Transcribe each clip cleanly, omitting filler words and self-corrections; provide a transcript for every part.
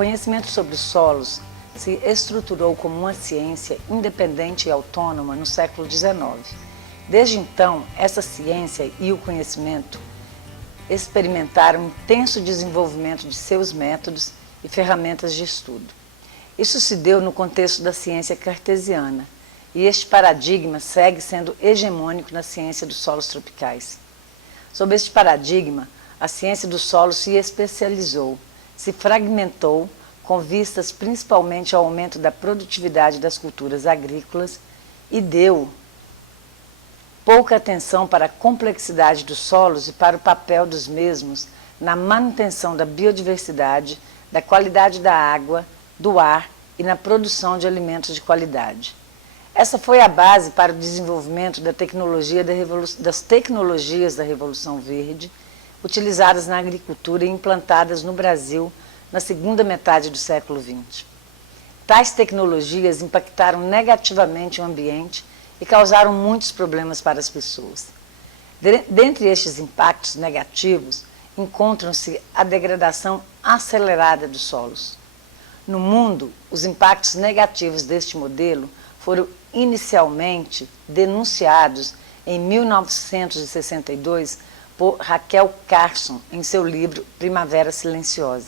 conhecimento sobre os solos se estruturou como uma ciência independente e autônoma no século XIX. Desde então, essa ciência e o conhecimento experimentaram intenso desenvolvimento de seus métodos e ferramentas de estudo. Isso se deu no contexto da ciência cartesiana, e este paradigma segue sendo hegemônico na ciência dos solos tropicais. Sob este paradigma, a ciência dos solos se especializou, se fragmentou, com vistas principalmente ao aumento da produtividade das culturas agrícolas, e deu pouca atenção para a complexidade dos solos e para o papel dos mesmos na manutenção da biodiversidade, da qualidade da água, do ar e na produção de alimentos de qualidade. Essa foi a base para o desenvolvimento das tecnologias da Revolução Verde, utilizadas na agricultura e implantadas no Brasil na segunda metade do século XX. Tais tecnologias impactaram negativamente o ambiente e causaram muitos problemas para as pessoas. Dentre estes impactos negativos, encontram-se a degradação acelerada dos solos. No mundo, os impactos negativos deste modelo foram inicialmente denunciados em 1962 por Raquel Carson em seu livro Primavera Silenciosa.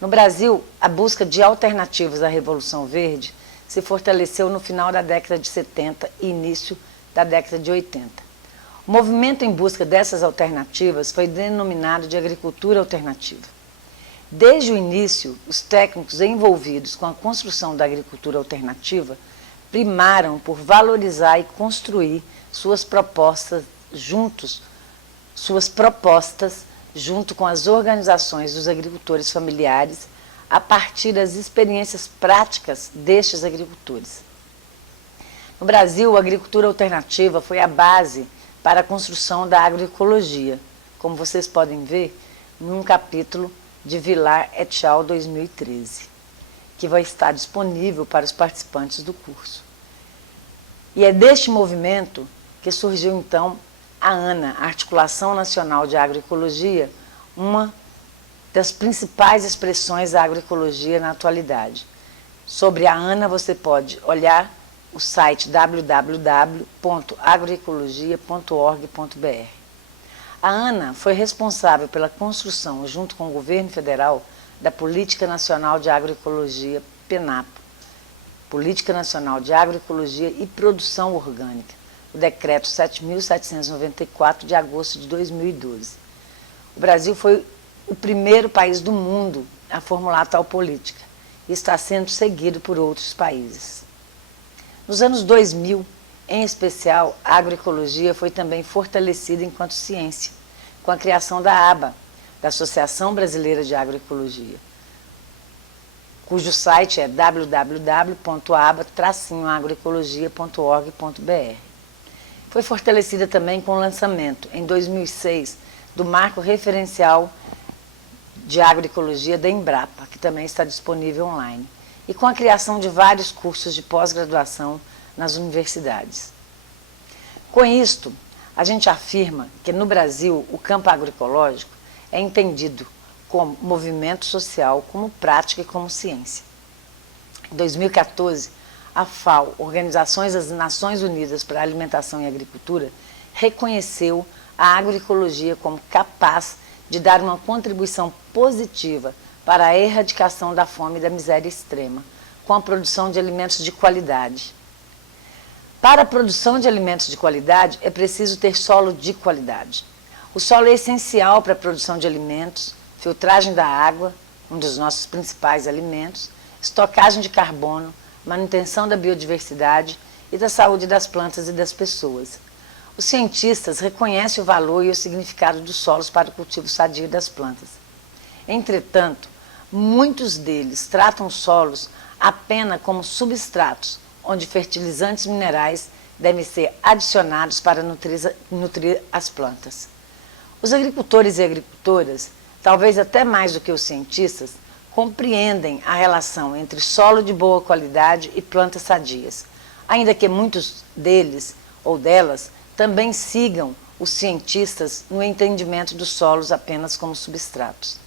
No Brasil, a busca de alternativas à Revolução Verde se fortaleceu no final da década de 70 e início da década de 80. O movimento em busca dessas alternativas foi denominado de agricultura alternativa. Desde o início, os técnicos envolvidos com a construção da agricultura alternativa primaram por valorizar e construir suas propostas junto com as organizações dos agricultores familiares, a partir das experiências práticas destes agricultores. No Brasil, a agricultura alternativa foi a base para a construção da agroecologia, como vocês podem ver num capítulo de Vilar et al. 2013, que vai estar disponível para os participantes do curso. E é deste movimento que surgiu então a ANA, a Articulação Nacional de Agroecologia, uma das principais expressões da agroecologia na atualidade. Sobre a ANA você pode olhar o site www.agroecologia.org.br. A ANA foi responsável pela construção, junto com o governo federal, da Política Nacional de Agroecologia, PNAP, Política Nacional de Agroecologia e Produção Orgânica, o Decreto 7.794 de agosto de 2012. O Brasil foi o primeiro país do mundo a formular tal política e está sendo seguido por outros países. Nos anos 2000, em especial, a agroecologia foi também fortalecida enquanto ciência, com a criação da ABA, da Associação Brasileira de Agroecologia, cujo site é www.aba-agroecologia.org.br. Foi fortalecida também com o lançamento, em 2006, do Marco Referencial de Agroecologia da Embrapa, que também está disponível online, e com a criação de vários cursos de pós-graduação nas universidades. Com isto, a gente afirma que no Brasil o campo agroecológico é entendido como movimento social, como prática e como ciência. Em 2014, a FAO, Organizações das Nações Unidas para a Alimentação e Agricultura, reconheceu a agroecologia como capaz de dar uma contribuição positiva para a erradicação da fome e da miséria extrema, com a produção de alimentos de qualidade. Para a produção de alimentos de qualidade, é preciso ter solo de qualidade. O solo é essencial para a produção de alimentos, filtragem da água, um dos nossos principais alimentos, estocagem de carbono, manutenção da biodiversidade e da saúde das plantas e das pessoas. Os cientistas reconhecem o valor e o significado dos solos para o cultivo sadio das plantas. Entretanto, muitos deles tratam os solos apenas como substratos, onde fertilizantes minerais devem ser adicionados para nutrir as plantas. Os agricultores e agricultoras, talvez até mais do que os cientistas, compreendem a relação entre solo de boa qualidade e plantas sadias, ainda que muitos deles ou delas também sigam os cientistas no entendimento dos solos apenas como substratos.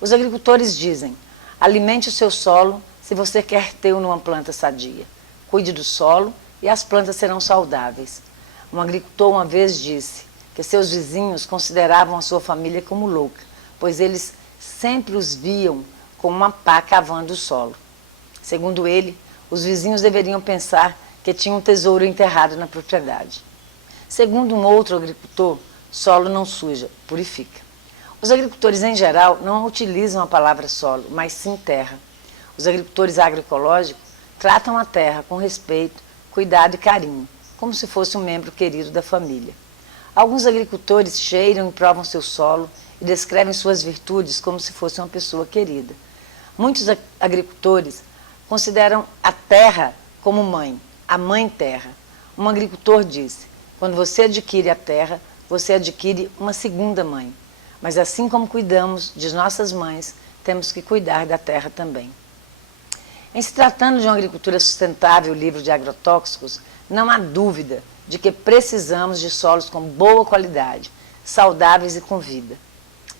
Os agricultores dizem: Alimente o seu solo se você quer ter uma planta sadia. Cuide do solo e as plantas serão saudáveis. Um agricultor uma vez disse que seus vizinhos consideravam a sua família como louca, pois eles sempre os viam com uma pá cavando o solo. Segundo ele, os vizinhos deveriam pensar que tinha um tesouro enterrado na propriedade. Segundo um outro agricultor, solo não suja, purifica. Os agricultores em geral não utilizam a palavra solo, mas sim terra. Os agricultores agroecológicos tratam a terra com respeito, cuidado e carinho, como se fosse um membro querido da família. Alguns agricultores cheiram e provam seu solo e descrevem suas virtudes como se fosse uma pessoa querida. Muitos agricultores consideram a terra como mãe, a mãe terra. Um agricultor disse: quando você adquire a terra, você adquire uma segunda mãe. Mas assim como cuidamos de nossas mães, temos que cuidar da terra também. Em se tratando de uma agricultura sustentável livre de agrotóxicos, não há dúvida de que precisamos de solos com boa qualidade, saudáveis e com vida.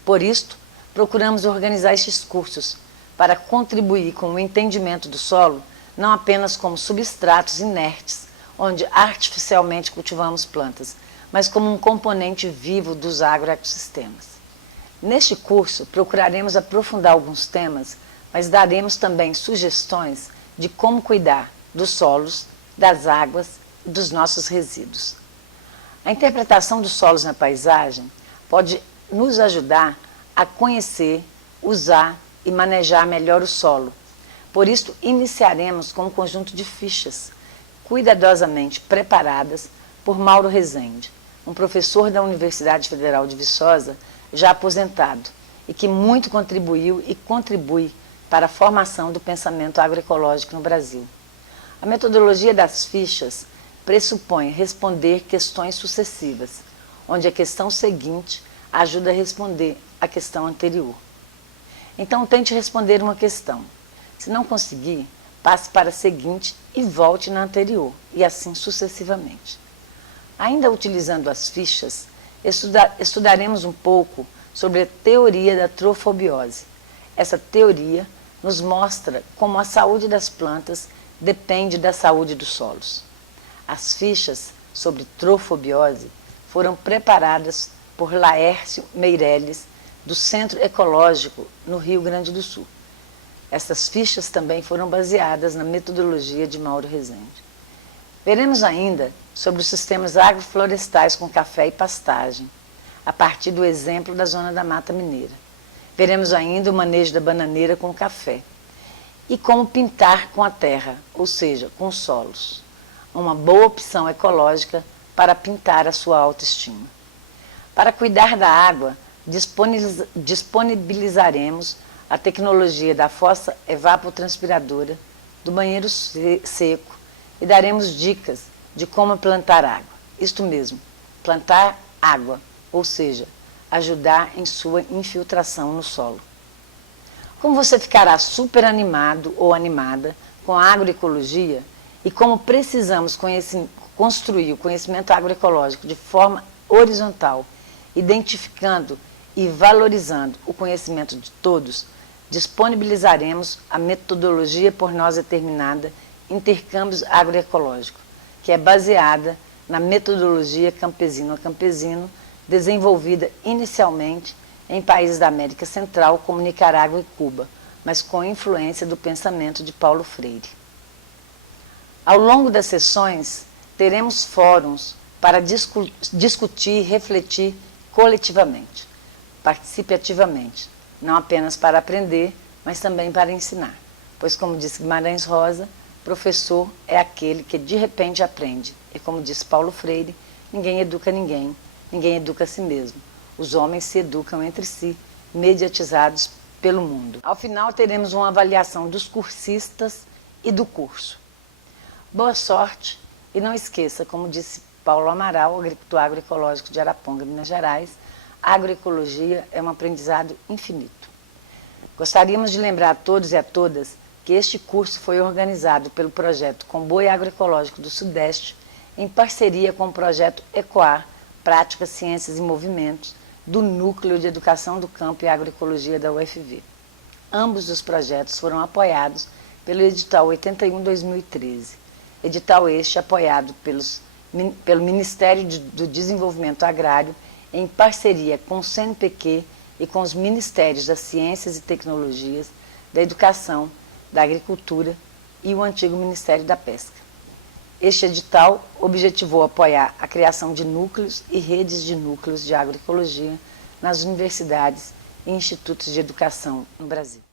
Por isto, procuramos organizar estes cursos para contribuir com o entendimento do solo, não apenas como substratos inertes, onde artificialmente cultivamos plantas, mas como um componente vivo dos agroecossistemas. Neste curso, procuraremos aprofundar alguns temas, mas daremos também sugestões de como cuidar dos solos, das águas e dos nossos resíduos. A interpretação dos solos na paisagem pode nos ajudar a conhecer, usar e manejar melhor o solo. Por isso, iniciaremos com um conjunto de fichas, cuidadosamente preparadas por Mauro Rezende, um professor da Universidade Federal de Viçosa, já aposentado, e que muito contribuiu e contribui para a formação do pensamento agroecológico no Brasil. A metodologia das fichas pressupõe responder questões sucessivas, onde a questão seguinte ajuda a responder a questão anterior. Então, tente responder uma questão. Se não conseguir, passe para a seguinte e volte na anterior, e assim sucessivamente. Ainda utilizando as fichas, estudaremos um pouco sobre a teoria da trofobiose. Essa teoria nos mostra como a saúde das plantas depende da saúde dos solos. As fichas sobre trofobiose foram preparadas por Laércio Meirelles, do Centro Ecológico, no Rio Grande do Sul. Essas fichas também foram baseadas na metodologia de Mauro Rezende. Veremos ainda sobre os sistemas agroflorestais com café e pastagem, a partir do exemplo da Zona da Mata Mineira. Veremos ainda o manejo da bananeira com café e como pintar com a terra, ou seja, com solos. Uma boa opção ecológica para pintar a sua autoestima. Para cuidar da água, disponibilizaremos a tecnologia da fossa evapotranspiradora, do banheiro seco e daremos dicas de como plantar água. Isto mesmo, plantar água, ou seja, ajudar em sua infiltração no solo. Como você ficará super animado ou animada com a agroecologia e como precisamos construir o conhecimento agroecológico de forma horizontal, identificando e valorizando o conhecimento de todos, disponibilizaremos a metodologia por nós determinada Intercâmbios Agroecológicos, que é baseada na metodologia campesino a campesino, desenvolvida inicialmente em países da América Central, como Nicarágua e Cuba, mas com influência do pensamento de Paulo Freire. Ao longo das sessões, teremos fóruns para discutir e refletir coletivamente. Participe ativamente, não apenas para aprender, mas também para ensinar, pois, como disse Guimarães Rosa, professor é aquele que de repente aprende, e como disse Paulo Freire, ninguém educa ninguém, ninguém educa a si mesmo. Os homens se educam entre si, mediatizados pelo mundo. Ao final, teremos uma avaliação dos cursistas e do curso. Boa sorte e não esqueça, como disse Paulo Amaral, agricultor agroecológico de Araponga, Minas Gerais, a agroecologia é um aprendizado infinito. Gostaríamos de lembrar a todos e a todas que este curso foi organizado pelo projeto Comboio Agroecológico do Sudeste, em parceria com o projeto ECOAR, Práticas, Ciências e Movimentos, do Núcleo de Educação do Campo e Agroecologia da UFV. Ambos os projetos foram apoiados pelo edital 81/2013. Edital este apoiado pelo Ministério do Desenvolvimento Agrário em parceria com o CNPq e com os Ministérios das Ciências e Tecnologias, da Educação, da Agricultura e o antigo Ministério da Pesca. Este edital objetivou apoiar a criação de núcleos e redes de núcleos de agroecologia nas universidades e institutos de educação no Brasil.